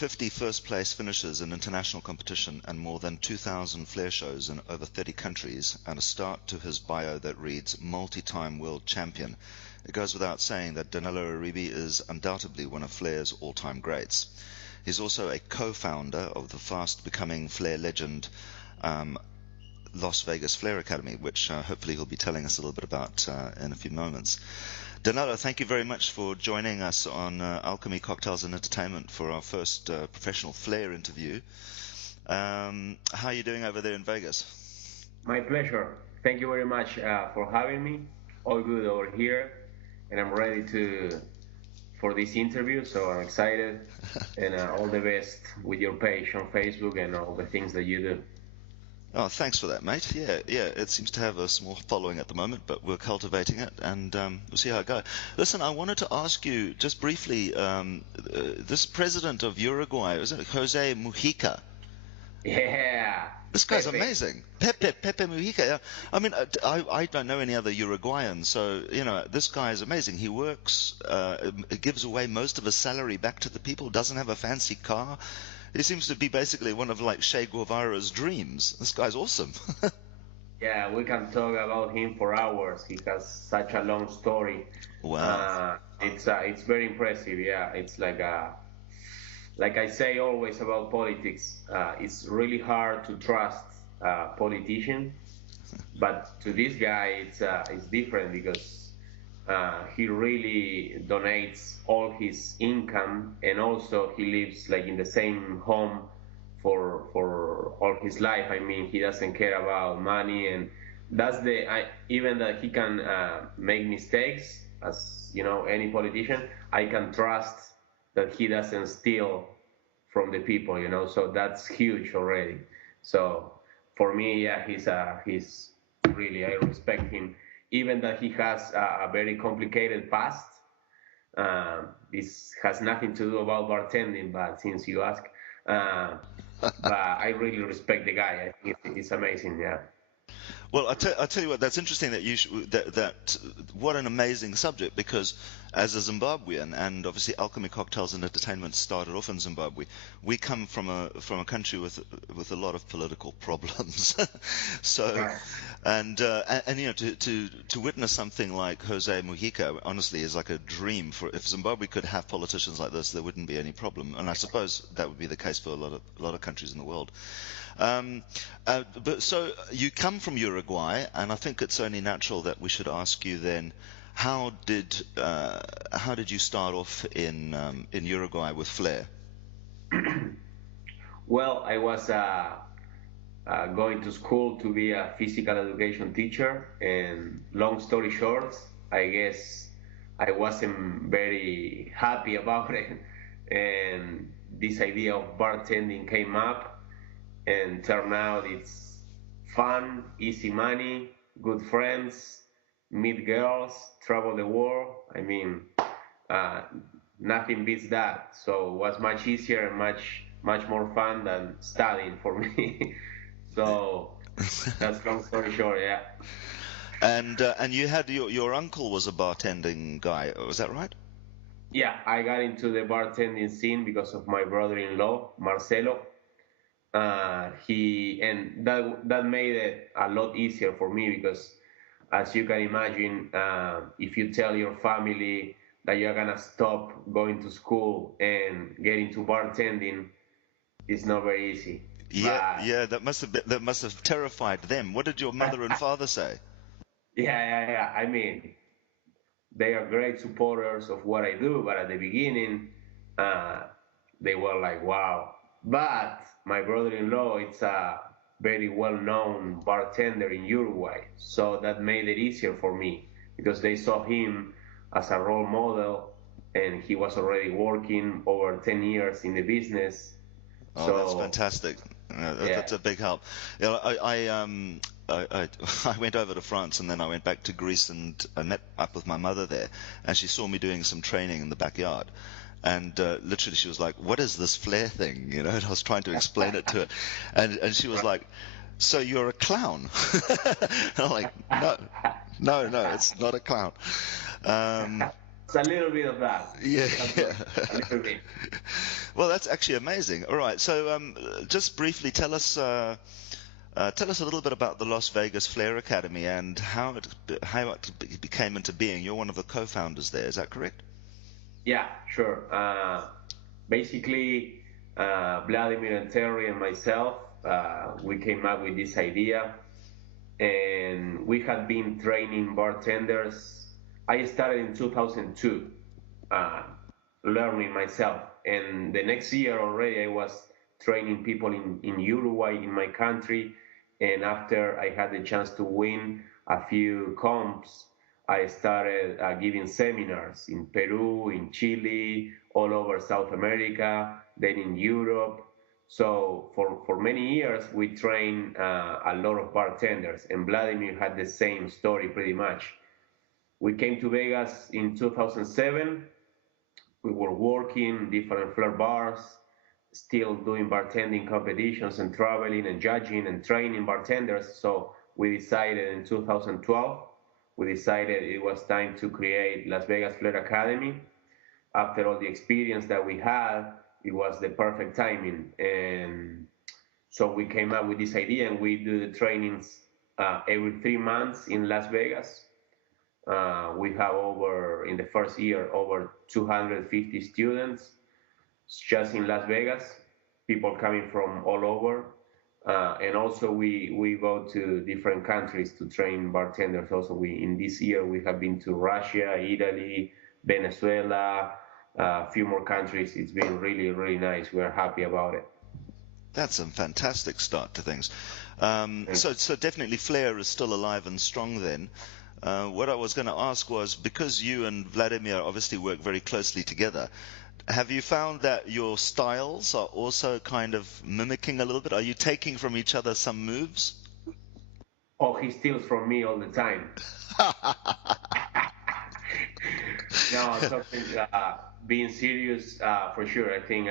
50 first-place finishes in international competition and more than 2,000 flair shows in over 30 countries, and a start to his bio that reads multi-time world champion. It goes without saying that Danilo Oribe is undoubtedly one of flair's all-time greats. He's also a co-founder of the fast-becoming flair legend Las Vegas Flair Academy, which hopefully he'll be telling us a little bit about in a few moments. Danilo, thank you very much for joining us on Alchemy Cocktails and Entertainment for our first professional flair interview. How are you doing over there in Vegas? My pleasure. Thank you very much for having me. All good over here, and I'm ready for this interview, so I'm excited. And all the best with your page on Facebook and all the things that you do. Oh, thanks for that, mate. Yeah, it seems to have a small following at the moment, but we're cultivating it, and we'll see how it goes. Listen, I wanted to ask you, just briefly, this president of Uruguay, isn't it Jose Mujica? Yeah. This guy's amazing. Pepe Mujica. Yeah. I mean, I don't know any other Uruguayan, so, this guy is amazing. He works, gives away most of his salary back to the people, doesn't have a fancy car. He seems to be basically one of like Che Guevara's dreams. This guy's awesome. Yeah, we can talk about him for hours. He has such a long story. Wow. It's very impressive. Yeah, it's like I say always about politics. It's really hard to trust politicians, but to this guy, it's different because he really donates all his income, and also he lives like in the same home for all his life. I mean, he doesn't care about money, and that's even that he can make mistakes, as any politician. I can trust that he doesn't steal from the people, so that's huge already. So for me, yeah, he's really, I respect him. Even that he has a very complicated past. This has nothing to do about bartending, but since you ask, but I really respect the guy. I think it's amazing, yeah. Well, I tell you what, that's interesting that what an amazing subject, because as a Zimbabwean, and obviously Alchemy Cocktails and Entertainment started off in Zimbabwe, we come from a country with a lot of political problems. So, Right. and to witness something like Jose Mujica, honestly, is like a dream. For if Zimbabwe could have politicians like this, there wouldn't be any problem. And I suppose that would be the case for a lot of countries in the world. But so you come from Uruguay, and I think it's only natural that we should ask you then, how did you start off in Uruguay with flair? Well, I was going to school to be a physical education teacher, and long story short, I guess I wasn't very happy about it, and this idea of bartending came up, and turned out it's fun, easy money, good friends, meet girls, travel the world. I mean, nothing beats that. So it was much easier and much more fun than studying for me. So that's long story short, yeah. And you had your uncle was a bartending guy, was that right? Yeah, I got into the bartending scene because of my brother-in-law, Marcelo. That made it a lot easier for me because, as you can imagine, if you tell your family that you're gonna stop going to school and get into bartending, it's not very easy. Yeah, that must have terrified them. What did your mother and father say? Yeah. I mean, they are great supporters of what I do, but at the beginning, they were like, "Wow." But my brother-in-law, it's a very well-known bartender in Uruguay, so that made it easier for me because they saw him as a role model, and he was already working over 10 years in the business. Oh, So that's fantastic. yeah, That's a big help. I went over to France, and then I went back to Greece, and I met up with my mother there, and she saw me doing some training in the backyard. And literally, she was like, "What is this flair thing?" And I was trying to explain it to her, and she was like, "So you're a clown?" And I'm like, "No, it's not a clown." It's a little bit of that. Yeah, That's yeah. right. A little bit. Well, that's actually amazing. All right, so just briefly tell us a little bit about the Las Vegas Flair Academy and how it became into being. You're one of the co-founders there, is that correct? Yeah, sure. Basically, Vladimir and Terry and myself, we came up with this idea, and we had been training bartenders. I started in 2002, uh, learning myself, and the next year already I was training people in Uruguay, in my country, and after I had the chance to win a few comps, I started giving seminars in Peru, in Chile, all over South America, then in Europe. So for many years, we trained a lot of bartenders, and Vladimir had the same story pretty much. We came to Vegas in 2007. We were working different flair bars, still doing bartending competitions and traveling and judging and training bartenders. So we decided in 2012, we decided it was time to create Las Vegas Flair Academy. After all the experience that we had, it was the perfect timing. And so we came up with this idea, and we do the trainings every 3 months in Las Vegas. We have over, in the first year, over 250 students just in Las Vegas, people coming from all over. And also we go to different countries to train bartenders. Also, in this year we have been to Russia, Italy, Venezuela, a few more countries. It's been really, really nice. We're happy about it. That's a fantastic start to things. So definitely Flair is still alive and strong then. What I was going to ask was, because you and Vladimir obviously work very closely together, have you found that your styles are also kind of mimicking a little bit? Are you taking from each other some moves? Oh, he steals from me all the time. No, something, being serious, for sure. I think,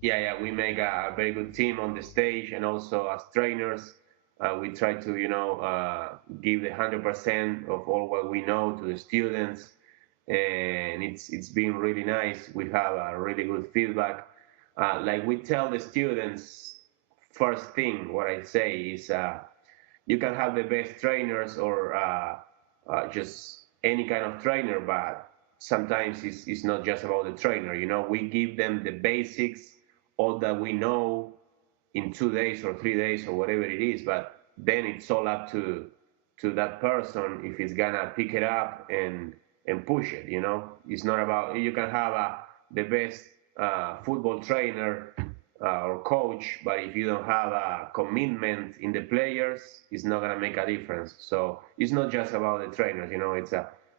yeah, we make a very good team on the stage, and also as trainers, we try to, give the 100% of all what we know to the students, and it's been really nice. We have a really good feedback. Like we tell the students, first thing what I say is, you can have the best trainers, or just any kind of trainer, but sometimes it's not just about the trainer. We give them the basics, all that we know, in 2 days or 3 days or whatever it is. But then it's all up to that person if he's gonna pick it up and push it. It's not about, you can have the best football trainer or coach, but if you don't have a commitment in the players, it's not gonna make a difference. So it's not just about the trainers. It's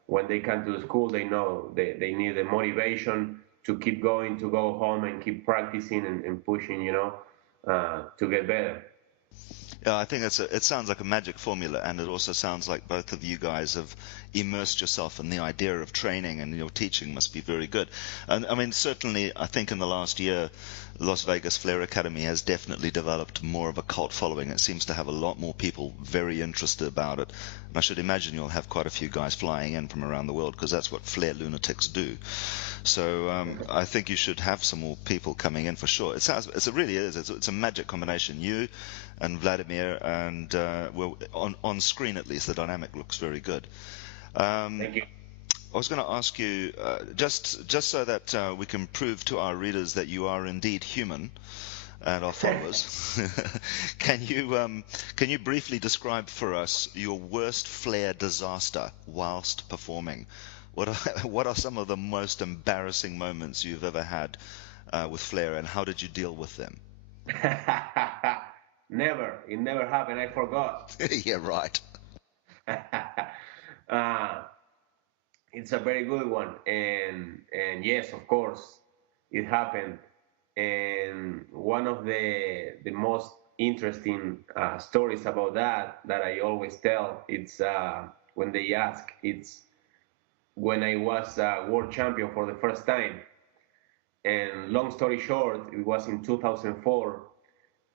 when they come to the school, they know they need the motivation to keep going, to go home and keep practicing and pushing, to get better. Yeah, I think it sounds like a magic formula, and it also sounds like both of you guys have immersed yourself in the idea of training, and your teaching must be very good. And I mean, certainly, I think in the last year, Las Vegas Flair Academy has definitely developed more of a cult following. It seems to have a lot more people very interested about it. And I should imagine you'll have quite a few guys flying in from around the world, because that's what Flair lunatics do. So I think you should have some more people coming in for sure. It really is. It's a magic combination. You and Vladimir, and well, on screen at least, the dynamic looks very good. Um, Thank you. I was going to ask you, just so that we can prove to our readers that you are indeed human and our followers, can you briefly describe for us your worst Flair disaster whilst performing? What are some of the most embarrassing moments you've ever had with Flair, and how did you deal with them? Never. It never happened. I forgot. Yeah, right. uh, it's a very good one, and yes, of course, it happened. And one of the most interesting stories about that I always tell, it's when they ask, it's when I was world champion for the first time. And long story short, it was in 2004,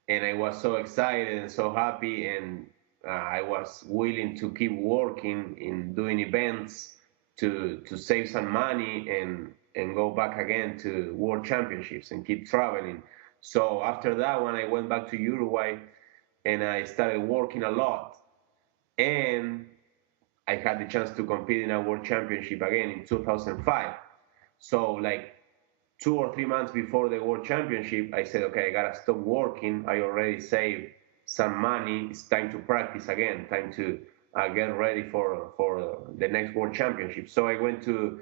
and I was so excited and so happy, and I was willing to keep working in doing events. to save some money and go back again to World Championships and keep traveling. So after that, when I went back to Uruguay and I started working a lot, and I had the chance to compete in a World Championship again in 2005. So like 2 or 3 months before the World Championship, I said, okay, I gotta stop working. I already saved some money. It's time to practice again. Time to get ready for the next World Championship. So I went to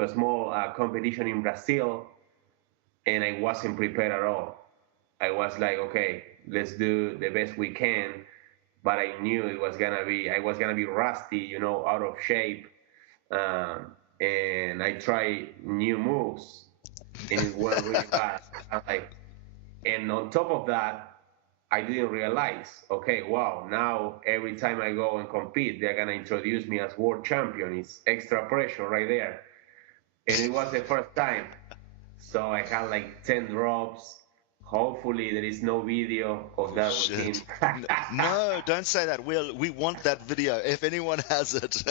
a small competition in Brazil, and I wasn't prepared at all. I was like, okay, let's do the best we can, but I knew I was gonna be rusty, out of shape, and I tried new moves, and it went really bad. I'm like, and on top of that, I didn't realize, okay, wow, now every time I go and compete, they're gonna introduce me as world champion. It's extra pressure right there, and it was the first time. So I had like 10 drops. Hopefully there is no video of that routine. Shit. No, don't say that. We want that video if anyone has it.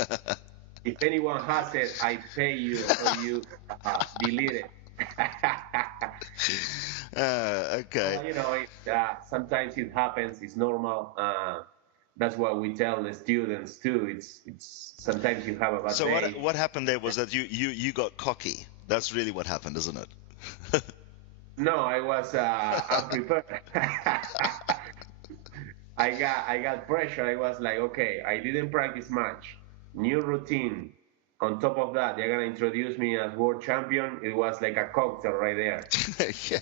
If anyone has it, I pay you so you delete it. Okay. Sometimes it happens. It's normal. That's what we tell the students too. It's sometimes you have a bad So day. what happened there was that you got cocky. That's really what happened, isn't it? No, I was unprepared. I got pressure. I was like, okay, I didn't practice much. New routine. On top of that, they're gonna introduce me as world champion. It was like a cocktail right there. Yeah.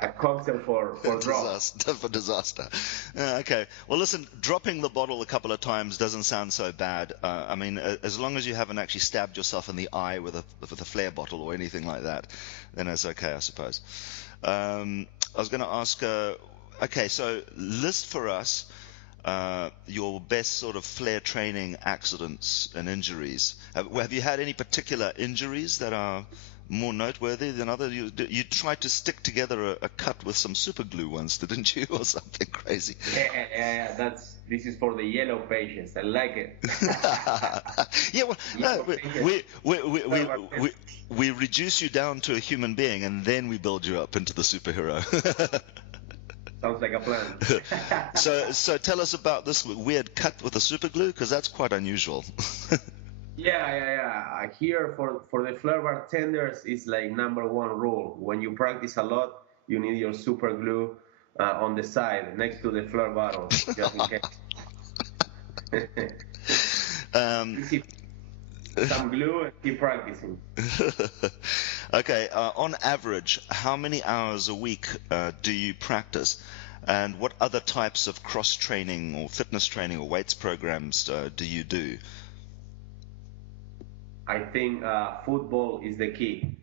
A cocktail for drops. Disaster for disaster. Okay. Well, listen, dropping the bottle a couple of times doesn't sound so bad. I mean, as long as you haven't actually stabbed yourself in the eye with a flare bottle or anything like that, then it's okay, I suppose. I was going to ask. Okay, so list for us your best sort of flare training accidents and injuries. Have you had any particular injuries that are more noteworthy than others? You tried to stick together a cut with some super glue once, didn't you, or something crazy? Yeah. This is for the yellow patients. I like it. Yeah, well, no, we reduce you down to a human being, and then we build you up into the superhero. Sounds like a plan. So tell us about this weird cut with the super glue, because that's quite unusual. Yeah. Here for the flare bartenders, it's like number one rule. When you practice a lot, you need your super glue on the side next to the flare bottle, just in case. Keep some glue and keep practicing. Okay, on average, how many hours a week do you practice? And what other types of cross training or fitness training or weights programs do you do? I think football is the key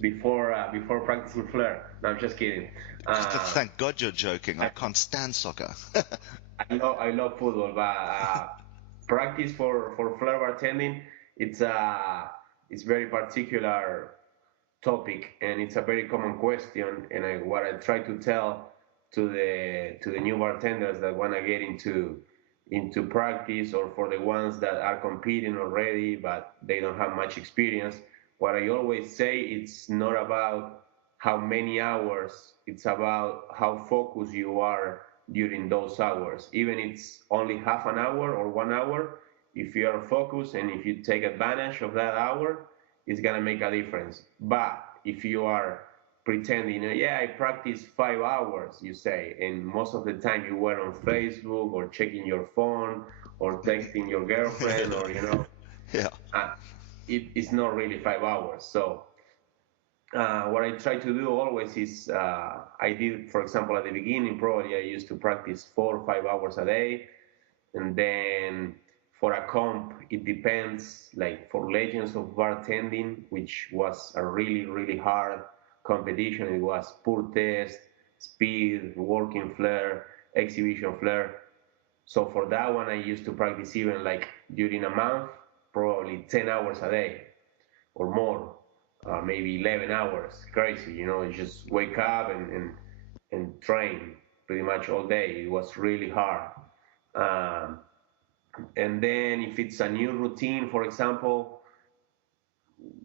before practicing flare. No, I'm just kidding. Thank God you're joking. I can't stand soccer. I love football, but practice for flare bartending, it's very particular topic, and it's a very common question. And what I try to tell to the new bartenders that want to get into practice, or for the ones that are competing already but they don't have much experience, what I always say, it's not about how many hours, it's about how focused you are during those hours. Even it's only half an hour or 1 hour, if you are focused and if you take advantage of that hour, it's gonna make a difference. But if you are pretending, yeah, I practiced 5 hours, you say, and most of the time you were on Facebook or checking your phone or texting your girlfriend, or Yeah. uh, it's not really 5 hours. So what I try to do always is, I did, for example, at the beginning, probably I used to practice 4 or 5 hours a day, and then for a comp, it depends. Like for Legends of Bartending, which was a really, really hard competition, it was pure test, speed, working flare, exhibition flare. So for that one, I used to practice even like during a month, probably 10 hours a day or more, maybe 11 hours. Crazy, you just wake up and train pretty much all day. It was really hard. Um, and then if it's a new routine, for example,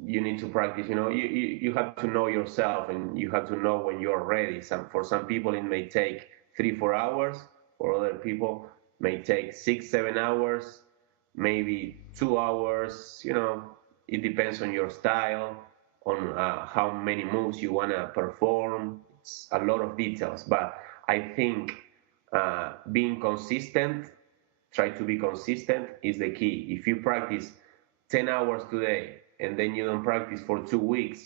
you need to practice. You have to know yourself, and you have to know when you're ready. For some people it may take 3 4 hours. For other people may take 6 7 hours, maybe 2 hours. It depends on your style, on how many moves you want to perform. It's a lot of details, but I think being consistent, try to be consistent, is the key. If you practice 10 hours today and then you don't practice for 2 weeks,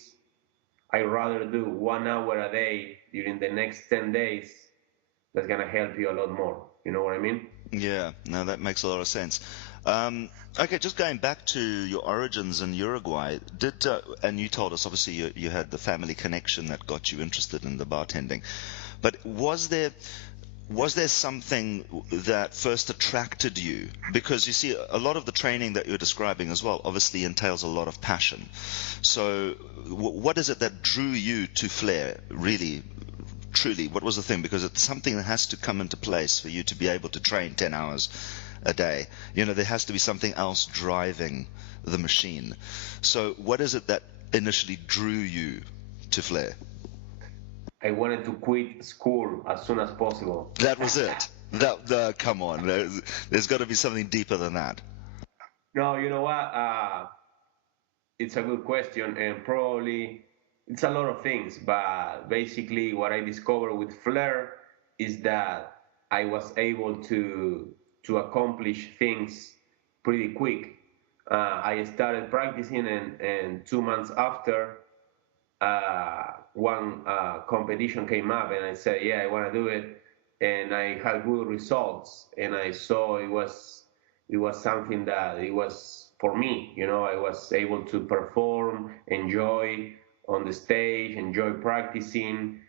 I rather do 1 hour a day during the next 10 days. That's going to help you a lot more. You know what I mean? Yeah, no, that makes a lot of sense. Okay, just going back to your origins in Uruguay, and you told us obviously you had the family connection that got you interested in the bartending, but was there something that first attracted you? Because you see, a lot of the training that you're describing as well obviously entails a lot of passion. So, what is it that drew you to flair, really, truly? What was the thing? Because it's something that has to come into place for you to be able to train 10 hours a day. There has to be something else driving the machine. So, what is it that initially drew you to flair? I wanted to quit school as soon as possible. That was it. Come on, there's got to be something deeper than that. No, you know what? It's a good question, and probably it's a lot of things. But basically, what I discovered with Flair is that I was able to accomplish things pretty quick. I started practicing, and 2 months after, one competition came up, and I said, "Yeah, I want to do it," and I had good results, and I saw it was something that it was for me. I was able to perform, enjoy on the stage, enjoy practicing.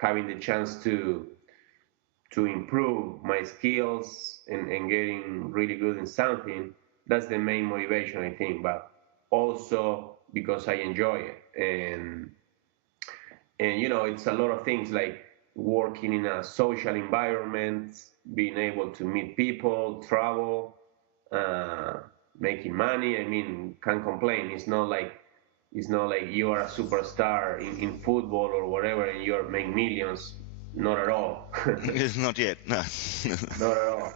Having the chance to improve my skills, and getting really good in something. That's the main motivation, I think. But also because I enjoy it, and it's a lot of things like working in a social environment, being able to meet people, travel, uh, making money. I mean, can't complain. It's not like you are a superstar in football or whatever and you're making millions. Not at all. Not yet, no. Not at all.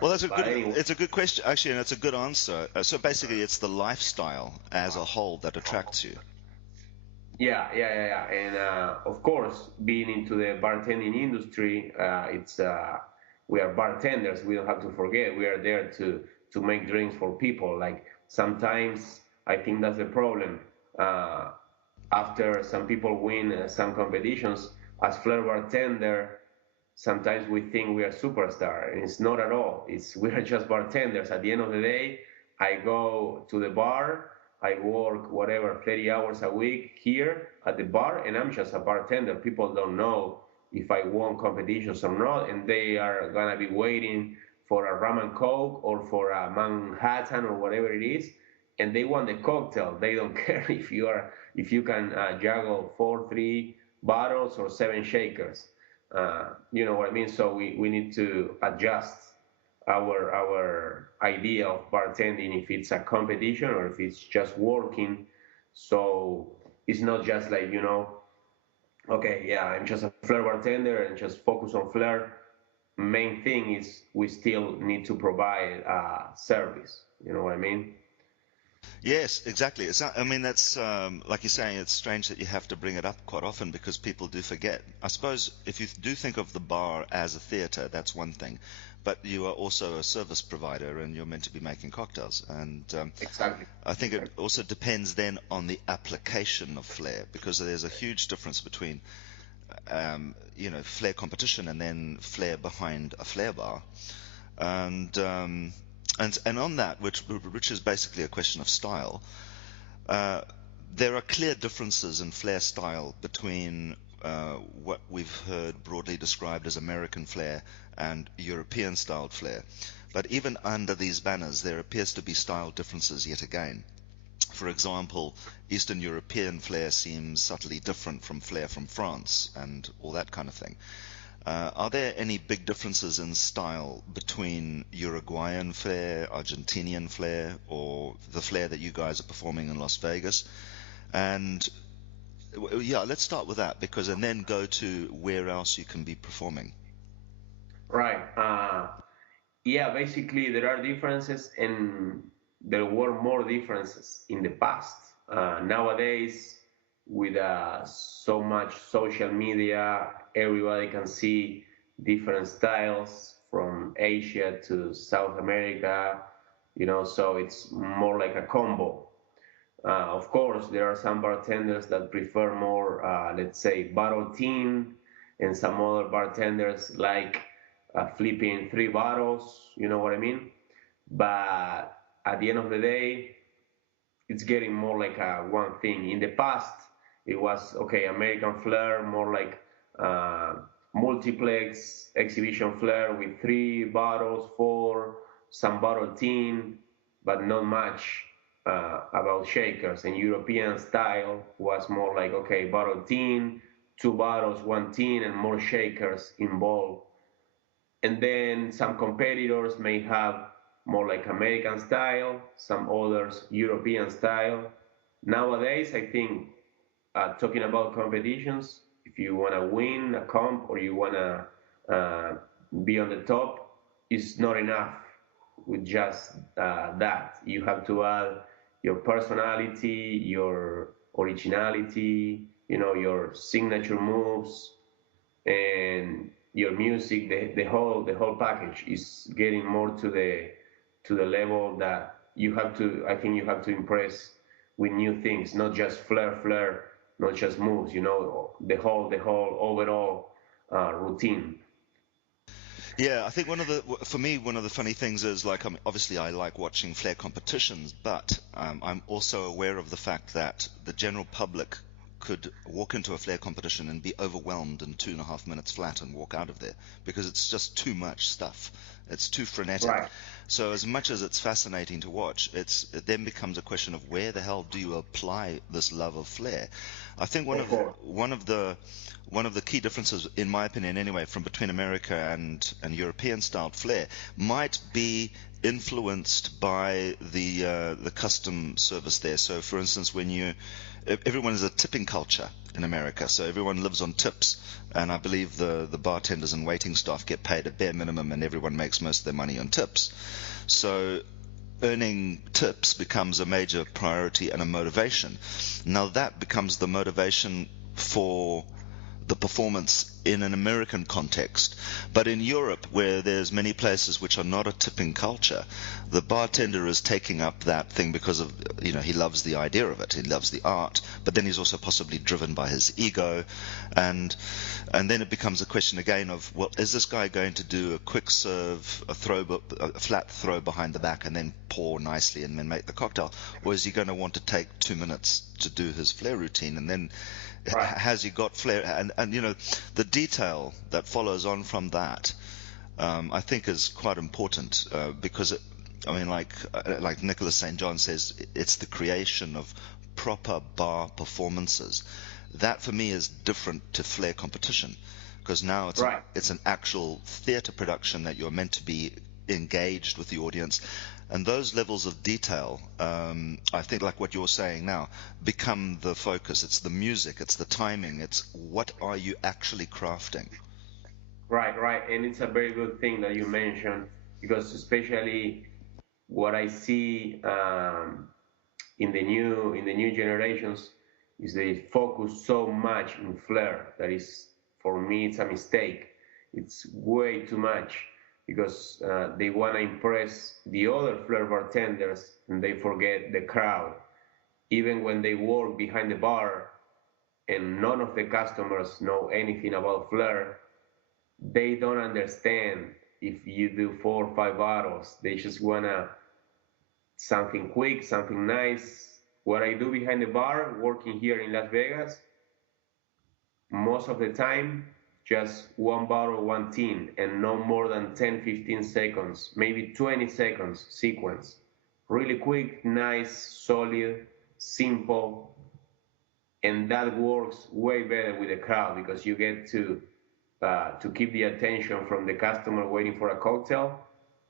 Well, that's a But good. anyway, It's a good question, actually, and it's a good answer. So basically, it's the lifestyle as a whole that attracts you. yeah, yeah, yeah, yeah. And of course, being into the bartending industry, it's we are bartenders. We don't have to forget we are there to make drinks for people. Like sometimes I think that's the problem. Uh, After some people win some competitions, as flair bartender, sometimes we think we are superstar, and it's not at all. It's we are just bartenders. At the end of the day, I go to the bar, I work whatever 30 hours a week here at the bar, and I'm just a bartender. People don't know if I won competitions or not, and they are gonna be waiting for a rum and coke or for a Manhattan or whatever it is, and they want the cocktail. They don't care if you can juggle 4 3 bottles or 7 shakers. You know what I mean? So we need to adjust our idea of bartending, if it's a competition or if it's just working. So it's not just like, okay, yeah, I'm just a flair bartender and just focus on flair. Main thing is we still need to provide service. You know what I mean? Yes, exactly. It's not, I mean, that's like you're saying. It's strange that you have to bring it up quite often because people do forget. I suppose if you do think of the bar as a theater, that's one thing, but you are also a service provider, and you're meant to be making cocktails. And Exactly. I think it Exactly. also depends then on the application of flair, because there's a huge difference between flair competition and then flair behind a flair bar. And and on that, which is basically a question of style, uh, there are clear differences in flair style between what we've heard broadly described as American flair and European styled flair. But even under these banners, there appears to be style differences yet again. For example, Eastern European flair seems subtly different from flair from France and all that kind of thing. Are there any big differences in style between Uruguayan flair, Argentinian flair, or the flair that you guys are performing in Las Vegas? And yeah, let's start with that because, and then go to where else you can be performing. Right. Yeah, basically there are differences, and there were more differences in the past. Nowadays, with so much social media, everybody can see different styles from Asia to South America, so it's more like a combo. Of course, there are some bartenders that prefer more, let's say, bottle team, and some other bartenders like flipping three bottles. You know what I mean? But at the end of the day, it's getting more like one thing. In the past, it was okay, American flair, more like uh, multiplex exhibition flair with three bottles, four, some bottle tin, but not much about shakers. And European style was more like okay, bottle tin, two bottles, one tin, and more shakers involved. And then some competitors may have more like American style, some others European style. Nowadays, I think talking about competitions, if you want to win a comp or you want to be on the top, it's not enough with just that. You have to add your personality, your originality, your signature moves, and your music, the whole package is getting more to the level that you have to. I think you have to impress with new things, not just flair, not just moves. The whole overall routine. Yeah, I think for me, one of the funny things is like, I mean, obviously I like watching flair competitions, but I'm also aware of the fact that the general public could walk into a flair competition and be overwhelmed in 2.5 minutes flat and walk out of there because it's just too much stuff. It's too frenetic. Right. So as much as it's fascinating to watch, it then becomes a question of where the hell do you apply this love of flair? I think Of course. one of the key differences, in my opinion anyway, from between America and European style flair might be influenced by the custom service there. So, for instance, everyone is a tipping culture in America, so everyone lives on tips, and I believe the bartenders and waiting staff get paid a bare minimum, and everyone makes most of their money on tips. So earning tips becomes a major priority and a motivation. Now that becomes the motivation for the performance in an American context. But in Europe, where there's many places which are not a tipping culture, the bartender is taking up that thing because of, he loves the idea of it, he loves the art, but then he's also possibly driven by his ego, and and then it becomes a question again of, well, is this guy going to do a quick serve, a flat throw behind the back, and then pour nicely and then make the cocktail, or is he going to want to take 2 minutes to do his flair routine, and then Right. has he got flair, and the detail that follows on from that, I think is quite important, because I mean, like Nicholas St. John says, it's the creation of proper bar performances. That for me is different to flair competition, because now Right. it's an actual theatre production that you're meant to be engaged with the audience, and those levels of detail, I think, like what you're saying now, become the focus. It's the music, it's the timing, it's what are you actually crafting. Right. Right. And it's a very good thing that you mentioned, because especially what I see in the new generations is they focus so much in flair that is, for me, it's a mistake. It's way too much, because they want to impress the other flair bartenders and they forget the crowd. Even when they work behind the bar and none of the customers know anything about flair, they don't understand if you do 4 or 5 bottles. They just wanna something quick, something nice. What I do behind the bar, working here in Las Vegas, most of the time, just one bottle, one tin, and no more than 10, 15 seconds, maybe 20 seconds sequence. Really quick, nice, solid, simple, and that works way better with the crowd because you get to to keep the attention from the customer waiting for a cocktail.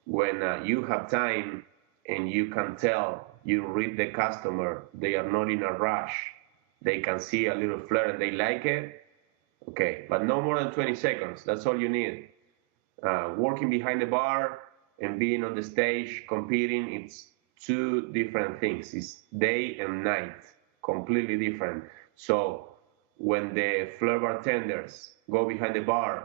When you have time and you can tell, you read the customer, they are not in a rush. They can see a little flair and they like it. Okay, but no more than 20 seconds. That's all you need. Working behind the bar and being on the stage competing, it's two different things. It's day and night, completely different. So when the flair bartenders go behind the bar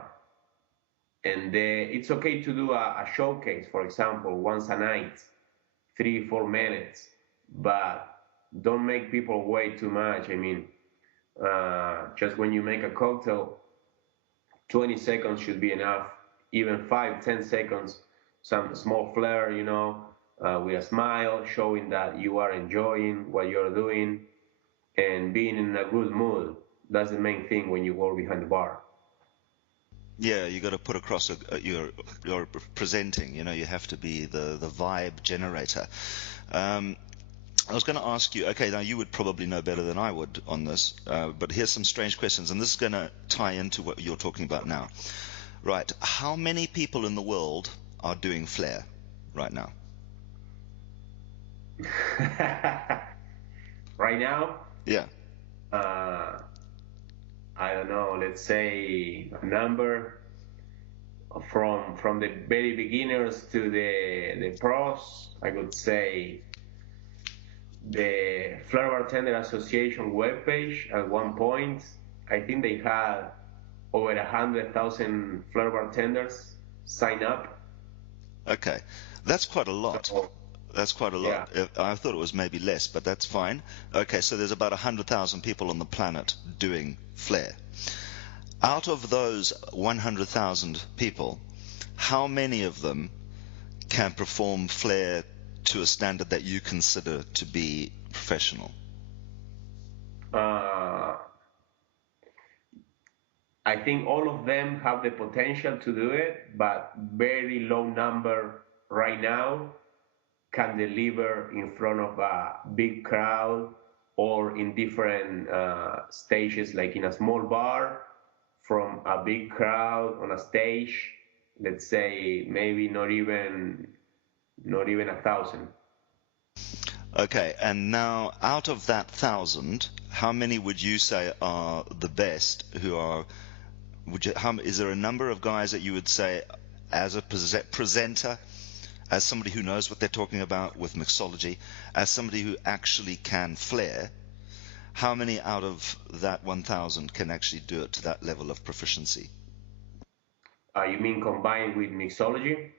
and it's okay to do a showcase, for example, once a night, 3 4 minutes, but don't make people wait too much. I mean, just when you make a cocktail, 20 seconds should be enough, even 5 10 seconds, some small flair, with a smile showing that you are enjoying what you're doing and being in a good mood. That's the main thing when you work behind the bar. Yeah, you got to put across you're presenting. You have to be the vibe generator. Um, I was going to ask you. Okay, now you would probably know better than I would on this, but here's some strange questions, and this is going to tie into what you're talking about now. Right? How many people in the world are doing flair right now? Right now, Yeah. uh, I don't know, let's say a number from the very beginners to the pros. I would say the Flair Bartender Association webpage at one point, I think they had over 100,000 Flair bartenders sign up. Okay, that's quite a lot. So That's quite a yeah, lot. I thought it was maybe less, but that's fine. Okay, so there's about 100,000 people on the planet doing flair. Out of those 100,000 people, how many of them can perform flair to a standard that you consider to be professional? uh, I think all of them have the potential to do it, but very low number right now can deliver in front of a big crowd or in different stages, like in a small bar, from a big crowd on a stage. Let's say maybe not even 1,000. Okay, and now out of that 1,000, how many would you say are the best who are, is there a number of guys that you would say as a presenter, as somebody who knows what they're talking about with mixology, as somebody who actually can flair, how many out of that 1,000 can actually do it to that level of proficiency? You mean combined with mixology?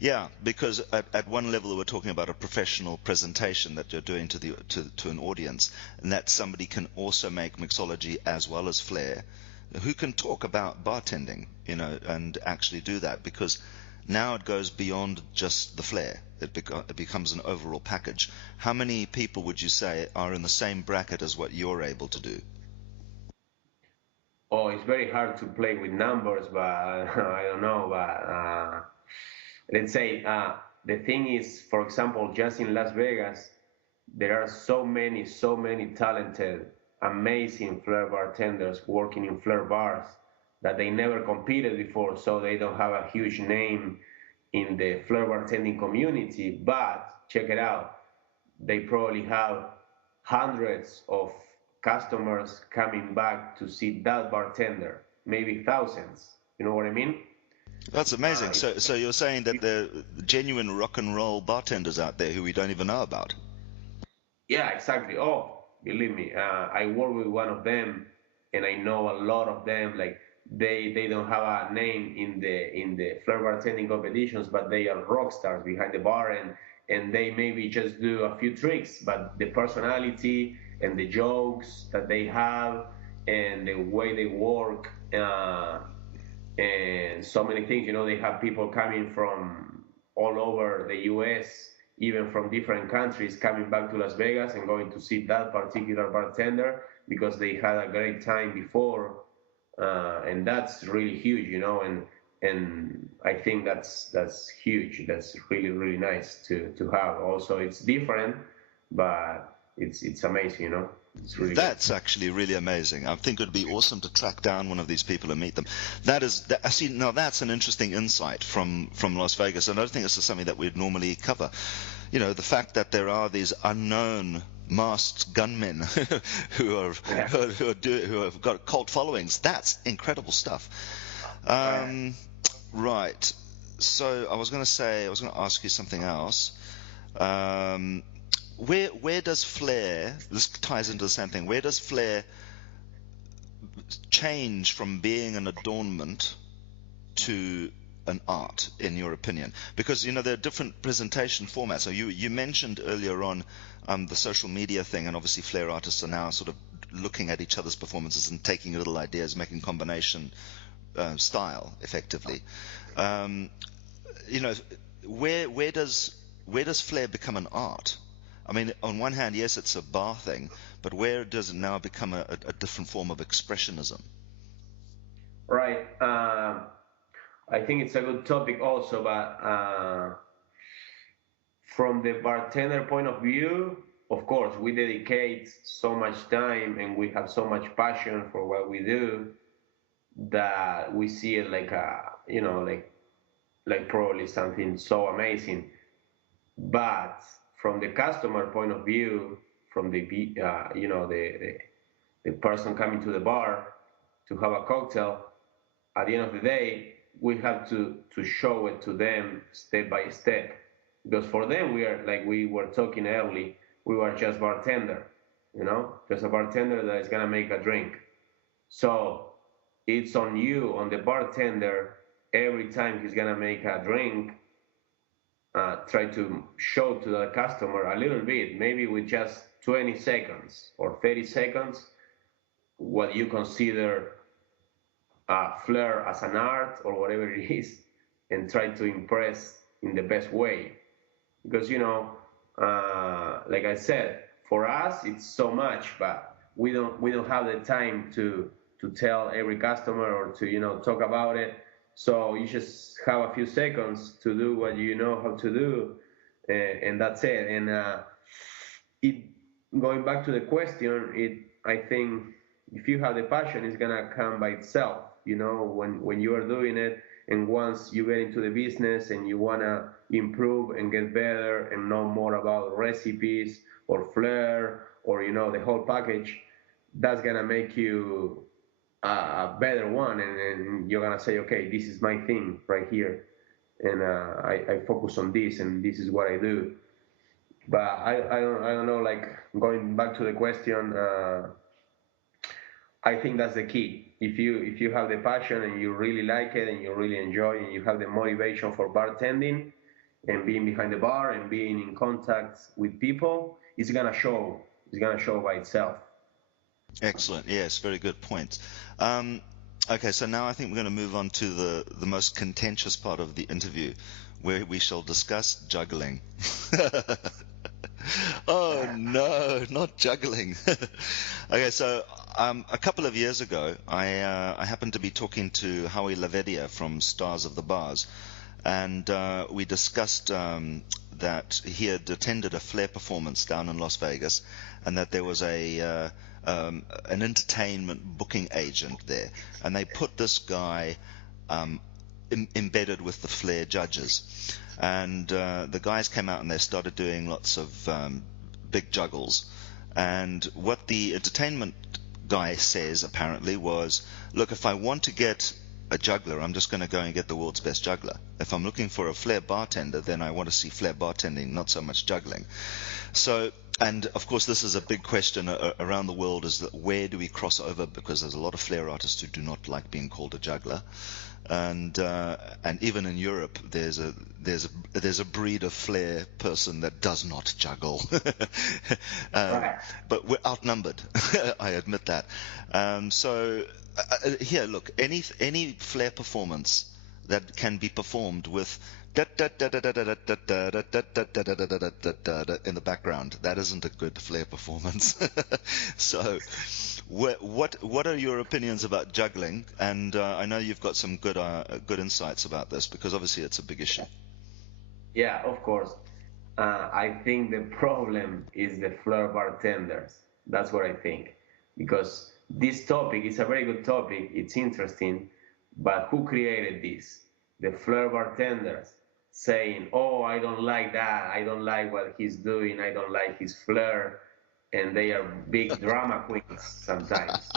Yeah, because at one level we're talking about a professional presentation that you're doing to an audience, and that somebody can also make mixology as well as flair, who can talk about bartending, and actually do that, because now it goes beyond just the flair. It becomes an overall package. How many people would you say are in the same bracket as what you're able to do? Oh, it's very hard to play with numbers, but I don't know. But let's say the thing is, for example, just in Las Vegas, there are so many talented, amazing flair bartenders working in flair bars that they never competed before, so they don't have a huge name in the flair bartending community. But check it out, they probably have hundreds of customers coming back to see that bartender, maybe thousands. You know what I mean? That's amazing. It's, So you're saying that there are genuine rock and roll bartenders out there who we don't even know about? yeah, exactly. Oh, believe me, I work with one of them, and I know a lot of them. Like they don't have a name in the flair bartending competitions, but they are rock stars behind the bar, and they maybe just do a few tricks, but the personality and the jokes that they have and the way they work. And so many things. They have people coming from all over the U.S., even from different countries, coming back to Las Vegas and going to see that particular bartender because they had a great time before, and that's really huge, and I think that's huge. That's really nice to have. Also, it's different, but it's amazing. It's really good. That's actually really amazing. I think it would be awesome to track down one of these people and meet them. I see. Now that's an interesting insight from Las Vegas, and I don't think this is something that we'd normally cover. The fact that there are these unknown masked gunmen who are Yeah. who have got cult followings. That's incredible stuff. Right. Right. So I was going to ask you something else. Um, where does flair? This ties into the same thing. Where does flair change from being an adornment to an art, in your opinion? Because there are different presentation formats. So you mentioned earlier on the social media thing, and obviously flair artists are now sort of looking at each other's performances and taking little ideas, making combination style effectively. Um, you know, where does flair become an art? I mean, on one hand, yes, it's a bar thing, but where does it now become a different form of expressionism? Right. I think it's a good topic also, but from the bartender point of view, of course, we dedicate so much time and we have so much passion for what we do that we see it like like probably something so amazing. But from the customer point of view, from the the person coming to the bar to have a cocktail, at the end of the day, we have to show it to them step by step. Because for them, we are like we were talking early, we were just bartender, just a bartender that is gonna make a drink. So it's on you, on the bartender, every time he's gonna make a drink, try to show to the customer a little bit, maybe with just 20 seconds or 30 seconds, what you consider flair as an art or whatever it is, and try to impress in the best way. Because like I said, for us it's so much, but we don't have the time to tell every customer or to talk about it. So you just have a few seconds to do what you know how to do, and that's it. And it going back to the question, I think if you have the passion, it's gonna come by itself. When you are doing it, and once you get into the business and you wanna improve and get better and know more about recipes or flair or the whole package, that's gonna make you a better one, and you're gonna say, okay, this is my thing right here, and I focus on this, and this is what I do. But I don't know. Like going back to the question, I think that's the key. If you have the passion and you really like it and you really enjoy and you have the motivation for bartending and being behind the bar and being in contact with people, it's gonna show. It's gonna show by itself. Excellent. Yes, very good point. Um, okay, so now I think we're going to move on to the most contentious part of the interview, where we shall discuss juggling. Oh no, not juggling. Okay, so a couple of years ago, I happened to be talking to Howie Lavedia from Stars of the Bars, and we discussed that he had attended a Flair performance down in Las Vegas, and that there was an entertainment booking agent there, and they put this guy um, embedded with the Flair judges, and the guys came out and they started doing lots of big juggles, and what the entertainment guy says apparently was, look, if I want to get a juggler, I'm just going to go and get the world's best juggler. If I'm looking for a flair bartender, then I want to see flair bartending, not so much juggling. So, and of course, this is a big question around the world: is that where do we cross over? Because there's a lot of flair artists who do not like being called a juggler, and even in Europe, there's a breed of flair person that does not juggle. um, Right. but we're outnumbered. I admit that. So here, look, any flair performance that can be performed with in the background, that isn't a good flair performance. So, what are your opinions about juggling? And I know you've got some good insights about this because obviously it's a big issue. Yeah, of course. I think the problem is the floor bartenders That's what I think. Because this topic is a very good topic. It's interesting, but who created this? The flair bartenders saying, "Oh, I don't like that. I don't like what he's doing. I don't like his flair," and they are big drama queens sometimes.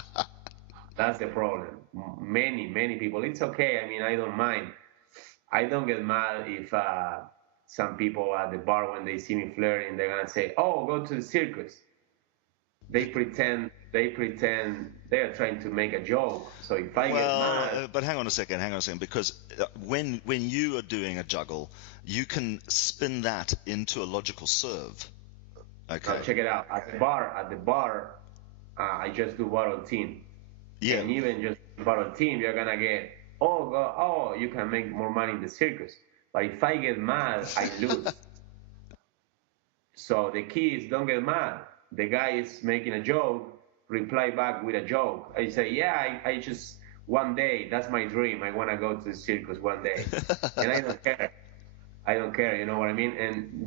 That's the problem. Many people. It's okay. I mean, I don't mind. I don't get mad if some people at the bar, when they see me flirting, they're gonna say, "Oh, go to the circus." They pretend they are trying to make a joke. So if I get Well, mad, but hang on a second, because when you are doing a juggle, you can spin that into a logical serve. now Okay. check it out. At the bar, I just do bottle team, Yeah. and even just bottle team, you're gonna get, oh, oh, you can make more money in the circus. But if I get mad, I lose. So the key is don't get mad. The guy is making a joke, reply back with a joke. I say, yeah, I just one day, that's my dream. I want to go to the circus one day, and I don't care. I don't care. You know what I mean? And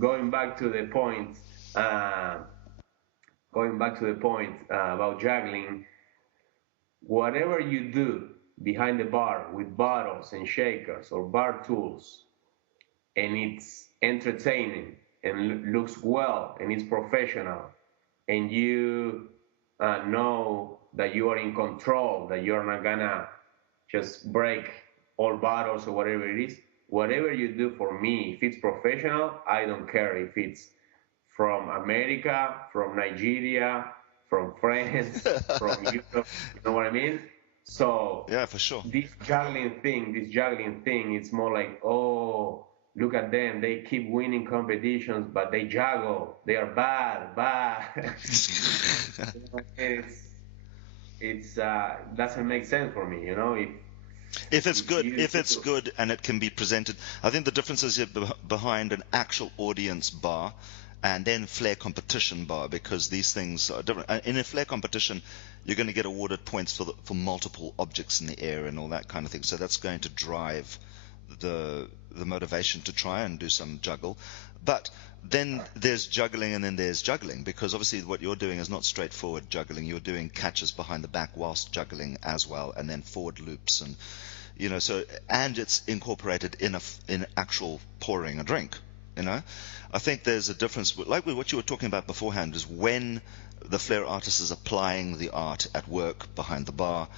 uh, going back to the point about juggling, whatever you do behind the bar with bottles and shakers or bar tools, and it's entertaining and looks well and it's professional, and you know that you are in control, that you're not gonna just break all bottles or whatever it is. Whatever you do for me, if it's professional, I don't care if it's from America, from Nigeria, from France, from Europe. You know what I mean? So Yeah, for sure. this juggling thing, it's more like, oh, look at them, they keep winning competitions, but they juggle, they are bad. It's doesn't make sense for me, if you If it's good and it can be presented, I think the difference is behind an actual audience bar and then flair competition bar, because these things are different. In a flair competition, you're going to get awarded points for multiple objects in the air and all that kind of thing. So that's going to drive the motivation to try and do some juggle. But then there's juggling, and then there's juggling, because obviously what you're doing is not straightforward juggling. You're doing catches behind the back whilst juggling as well, and then forward loops, and so, and it's incorporated in actual pouring a drink. You know, I think there's a difference, like with what you were talking about beforehand, is when the flair artist is applying the art at work behind the bar.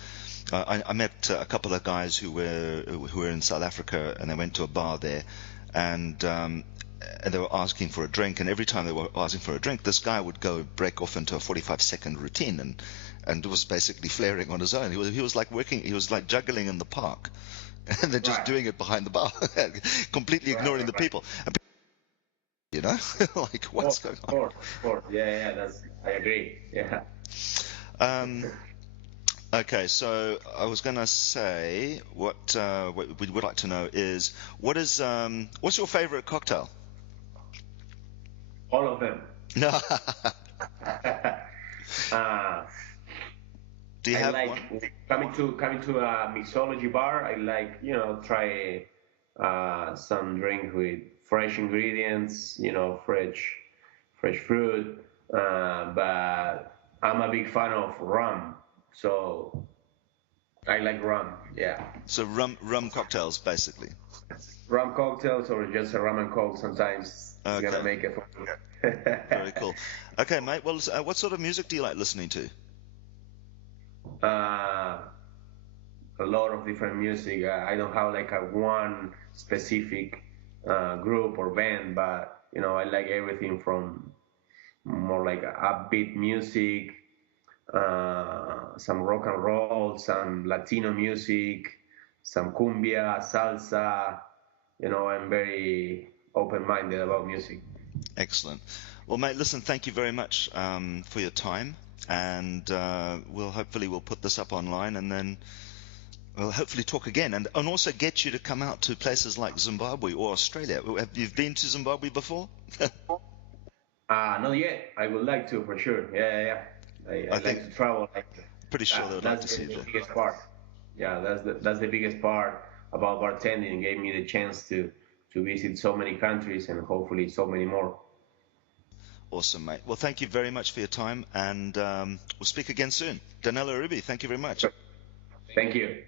I met a couple of guys who were in South Africa, and they went to a bar there, and they were asking for a drink, and every time they were asking for a drink, this guy would go break off into a 45-second routine, and was basically flaring on his own. He was like working, he was like juggling in the park, and then just right, doing it behind the bar, completely right, ignoring right, the right. people. Like, Of what's course, going of on? course, of course. Yeah, that's, I agree. Yeah. Um, okay, so I was gonna say what we would like to know is what's your favorite cocktail? All of them. No. uh, Do you I have like one? coming to a mixology bar. I like, try some drink with fresh ingredients, fresh fruit. But I'm a big fan of rum, so I like rum. Yeah, So rum cocktails, basically. rum cocktails or just a rum and coke. Sometimes it's gonna Okay, make it for very cool. Okay, mate. Well, what sort of music do you like listening to? me. A lot of different music. I don't have like a one specific group or band, but I like everything from more like upbeat music, some rock and roll, some Latino music, some cumbia, salsa. I'm very open-minded about music. Excellent. Well, mate, listen, thank you very much for your time, and we'll put this up online, and then we'll hopefully talk again, and also get you to come out to places like Zimbabwe or Australia. Have you been to Zimbabwe before? Not yet. I would like to for sure. Yeah, yeah, yeah. I I think like to travel. Like pretty sure they would like that's to see you, the Joe. biggest part. Yeah, that's the biggest part about bartending. It gave me the chance to visit so many countries and hopefully so many more. Awesome, mate. Well, thank you very much for your time, and we'll speak again soon. Danilo Oribe, thank you very much. Thank you.